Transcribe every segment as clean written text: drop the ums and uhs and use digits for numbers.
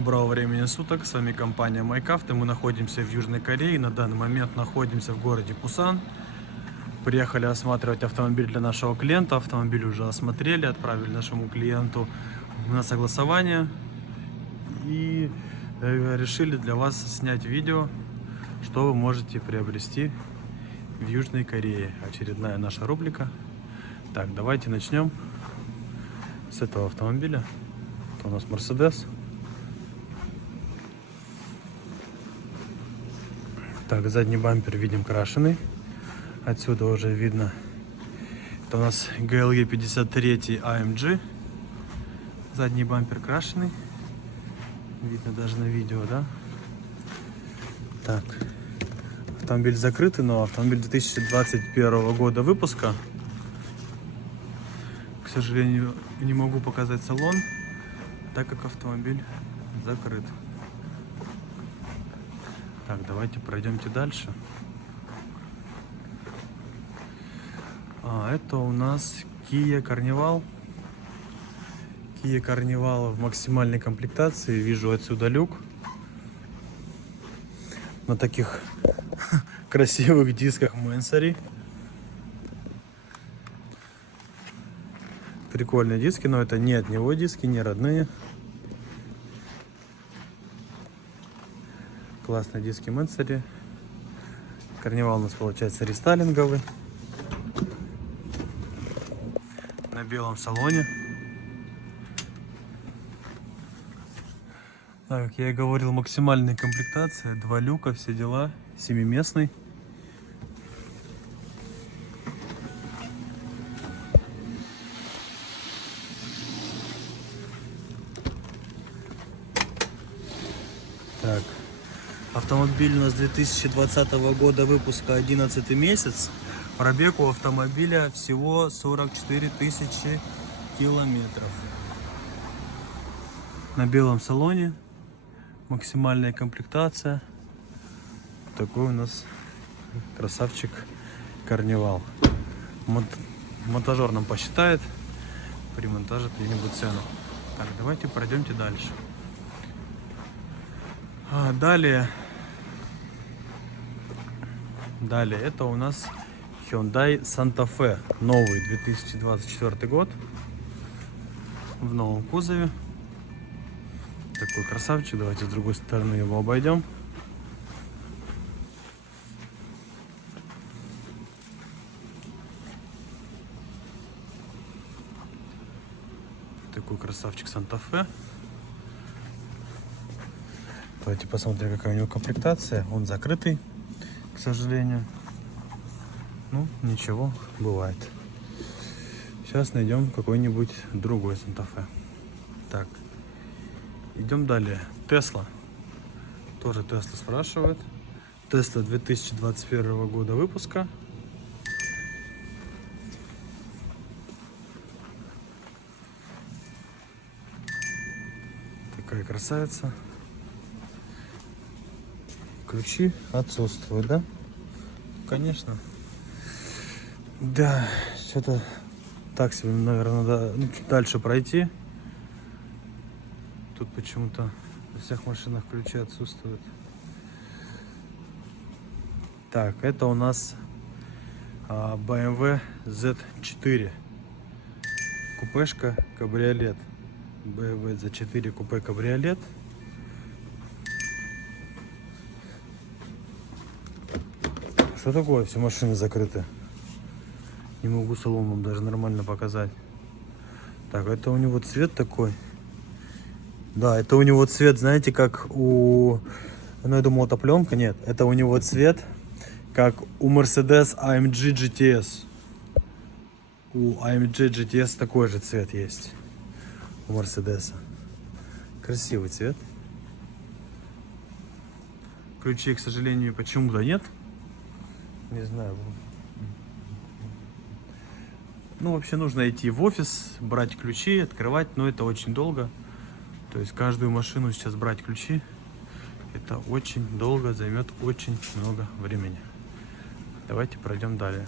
Доброго времени суток, с вами компания Майкрафт, и мы находимся в Южной Корее. На данный момент находимся в городе Пусан. Приехали осматривать автомобиль для нашего клиента. Автомобиль уже осмотрели, отправили нашему клиенту на согласование. И решили для вас снять видео, что вы можете приобрести в Южной Корее. Очередная наша рубрика. Так, давайте начнем с этого автомобиля. Это у нас Mercedes. Так, задний бампер видим крашеный. Отсюда уже видно. Это у нас GLE 53 AMG. Задний бампер крашеный. Видно даже на видео, да? Так. Автомобиль закрытый, но автомобиль 2021 года выпуска. К сожалению, не могу показать салон, так как автомобиль закрыт. Так, давайте пройдемте дальше. Это у нас Kia Carnival. Kia Carnival в максимальной комплектации. Вижу отсюда люк. На таких красивых дисках Mansory. Прикольные диски, но это не от него диски, не родные. Классные диски Mansory. Карнивал у нас получается рестайлинговый. На белом салоне. Так, как я и говорил, максимальная комплектация. 2 люка, все дела. 7-местный. Так. Автомобиль у нас 2020 года выпуска, 11 месяц. Пробег у автомобиля всего 44 тысячи километров. На белом салоне. Максимальная комплектация. Такой у нас красавчик Карнивал. Монтажер нам посчитает при монтаже где-нибудь цену. Так, давайте пройдемте дальше. Далее это у нас Hyundai Santa Fe, новый 2024 год, в новом кузове. Такой красавчик. Давайте с другой стороны его обойдем. Такой красавчик Santa Fe. Давайте посмотрим, какая у него комплектация. Он закрытый, к сожалению. Ну, ничего, бывает. Сейчас найдем какой-нибудь другой Santa Fe. Так, идем далее. Tesla. Тоже Tesla спрашивает. Tesla 2021 года выпуска. Такая красавица. Ключи отсутствуют, да? Конечно. Да, что-то так себе, наверное, надо чуть дальше пройти. Тут почему-то во всех машинах ключи отсутствуют. Так, это у нас BMW Z4. Купешка, кабриолет. BMW Z4 купе кабриолет. Что такое? Все машины закрыты. Не могу салон вам даже нормально показать. Так, это у него цвет такой. Да, это у него цвет, знаете, как у... Ну, я думал, это пленка. Нет, это у него цвет, как у Mercedes AMG GTS. У AMG GTS такой же цвет есть. У Mercedes. Красивый цвет. Ключей, к сожалению, почему-то нет. Не знаю. Ну, вообще нужно идти в офис, брать ключи, открывать, но это очень долго. То есть каждую машину сейчас брать ключи, это очень долго, займет очень много времени. Давайте пройдем далее.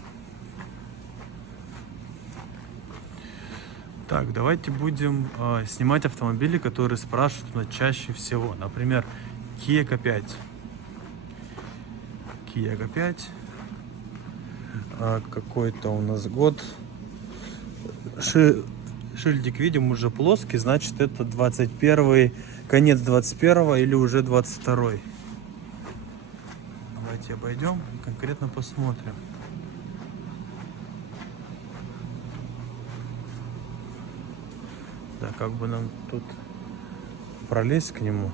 Так, давайте будем снимать автомобили, которые спрашивают у нас чаще всего. Например, Kia K5. Kia K5. Какой-то у нас год. Шильдик видим уже плоский, значит это 21, конец 21 или уже 22. Давайте обойдем и конкретно посмотрим. Да, как бы нам тут пролезть к нему.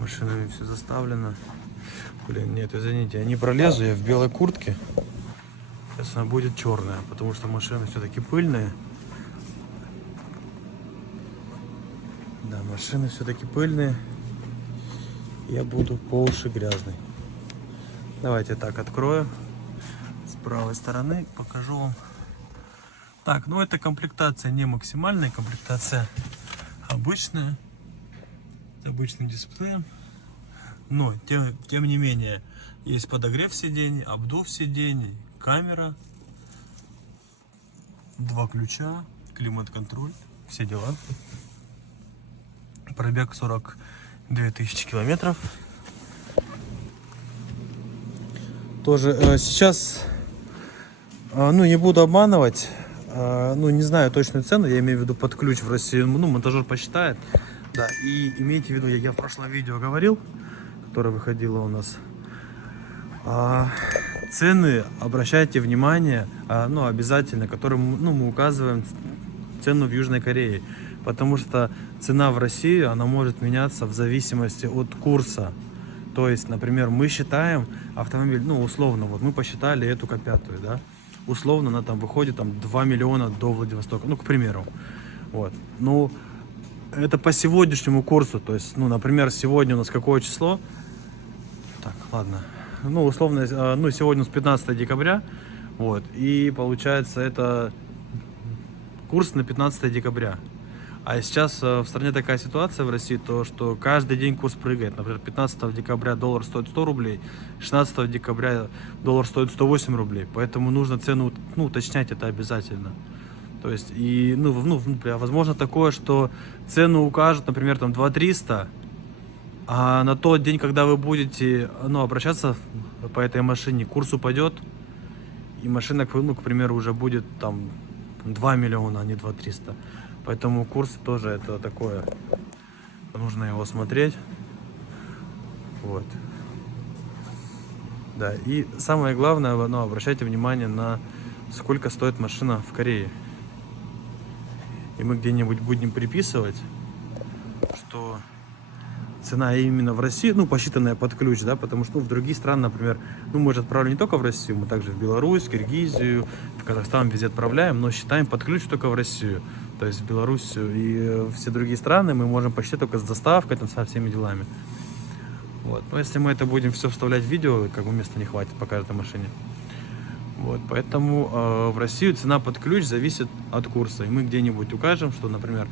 Машинами все заставлено. Блин, нет, извините, я не пролезу, я в белой куртке. Сейчас она будет черная, потому что машины все-таки пыльные. Да, машины все-таки пыльные. Я буду по уши грязный. Давайте так открою. С правой стороны покажу вам. Так, ну эта комплектация не максимальная, комплектация обычная. С обычным дисплеем. Но, тем не менее, есть подогрев сидений, обдув сидений, камера, 2 ключа, климат-контроль, все дела. Пробег 42 тысячи километров. Тоже сейчас, ну не буду обманывать, ну не знаю точную цену, я имею в виду под ключ в России, ну монтажер посчитает. Да, и имейте в виду, я в прошлом видео говорил, которое выходило у нас, цены, обращайте внимание, ну обязательно, которые, ну, мы указываем цену в Южной Корее, потому что цена в России, она может меняться в зависимости от курса. То есть, например, мы считаем автомобиль, ну условно, вот мы посчитали эту К5, да, условно она там выходит там 2 миллиона до Владивостока, ну к примеру, вот, ну это по сегодняшнему курсу, то есть, ну, например, сегодня у нас какое число? Так, ладно. Ну, условно, ну, сегодня у нас 15 декабря, вот, и получается это курс на 15 декабря. А сейчас в стране такая ситуация в России, то, что каждый день курс прыгает. Например, 15 декабря доллар стоит 100 рублей, 16 декабря доллар стоит 108 рублей, поэтому нужно цену, ну, уточнять это обязательно. То есть, и, возможно такое, что цену укажут, например, там 2300, а на тот день, когда вы будете, ну, обращаться по этой машине, курс упадет, и машина, ну, к примеру, уже будет там 2 миллиона, а не 2300. Поэтому курс тоже это такое, нужно его смотреть. Вот. Да, и самое главное, ну, обращайте внимание на сколько стоит машина в Корее. И мы где-нибудь будем приписывать, что цена именно в России, ну, посчитанная под ключ, да, потому что, ну, в другие страны, например, ну, мы же отправляем не только в Россию, мы также в Беларусь, Киргизию, в Казахстан везде отправляем, но считаем под ключ только в Россию. То есть в Белоруссию и все другие страны мы можем посчитать только с доставкой, там, со всеми делами. Вот. Но если мы это будем все вставлять в видео, как бы места не хватит по каждой машине. Вот, поэтому в Россию цена под ключ зависит от курса. И мы где-нибудь укажем, что, например,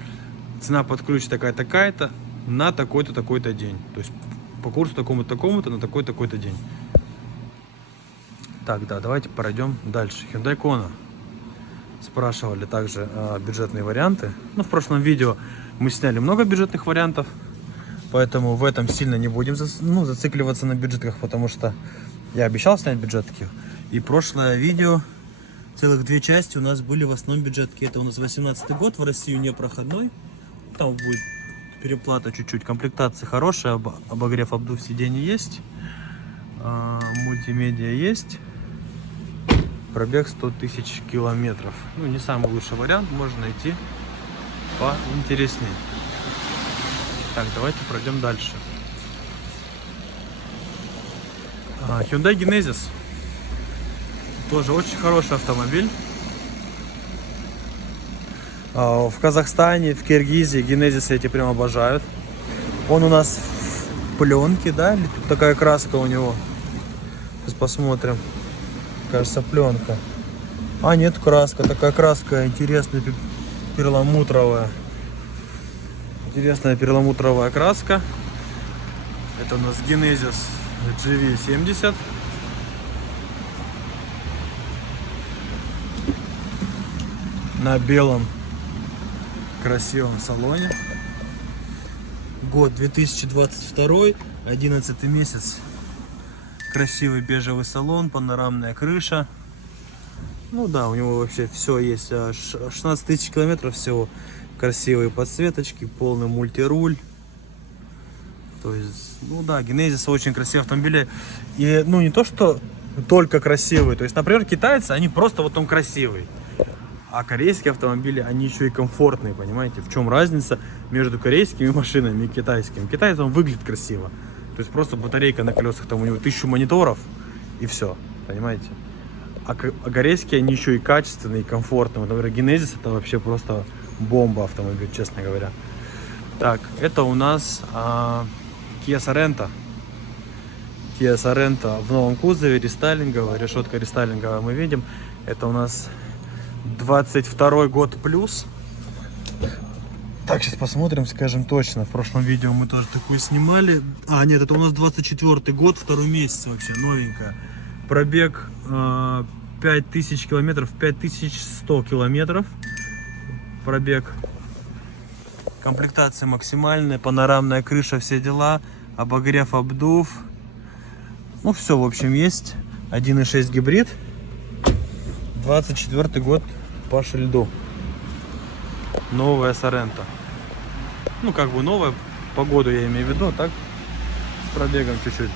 цена под ключ такая-такая-то на такой-то, такой-то день. То есть по курсу такому-то, такому-то на такой-то, такой-то день. Так, да, давайте пройдем дальше. Hyundai Kona. Спрашивали также бюджетные варианты. Ну, в прошлом видео мы сняли много бюджетных вариантов. Поэтому в этом сильно не будем зацикливаться на бюджетках, потому что я обещал снять бюджетки. И прошлое видео, целых 2 части у нас были в основном бюджетки. Это у нас 18 год, в Россию не проходной. Там будет переплата чуть-чуть. Комплектация хорошая, обогрев, обдув сидений есть. Мультимедиа есть. Пробег 100 тысяч километров. Ну, не самый лучший вариант, можно найти поинтереснее. Так, давайте пройдем дальше. Hyundai Genesis. Тоже очень хороший автомобиль. В Казахстане, в Киргизии Genesis эти прям обожают. Он у нас в пленке, да? Такая краска у него. Сейчас посмотрим. Кажется, пленка. А нет, краска. Такая краска интересная, перламутровая. Интересная перламутровая краска. Это у нас Genesis GV70. на белом красивом салоне. Год 2022, 11 месяц. Красивый бежевый салон, панорамная крыша. Ну да, у него вообще все есть. 16 тысяч километров всего. Красивые подсветочки, полный мультируль. То есть, ну да, Genesis очень красивый автомобиль. И, ну, не то, что только красивый. То есть, например, китайцы, они просто вот он красивый. А корейские автомобили, они еще и комфортные, понимаете? В чем разница между корейскими машинами и китайскими? Китайцы, он выглядит красиво. То есть, просто батарейка на колесах, там у него 1000 мониторов, и все, понимаете? А корейские, они еще и качественные, и комфортные. Вот, например, Genesis это вообще просто бомба автомобиль, честно говоря. Так, это у нас Kia Sorento. Kia Sorento в новом кузове, рестайлинговая, решетка рестайлинговая мы видим. Это у нас 22 год плюс. Так, сейчас посмотрим, скажем точно. В прошлом видео мы тоже такую снимали. А, нет, это у нас 24 год, второй месяц вообще, новенькая. Пробег 5000 километров, 5100 километров. Пробег. Комплектация максимальная, панорамная крыша, все дела. Обогрев, обдув. Ну, все, в общем, есть. 1.6 гибрид. 24 год по шильду. Новая Sorento. Ну, как бы новая. По году я имею в виду, так? С пробегом чуть-чуть.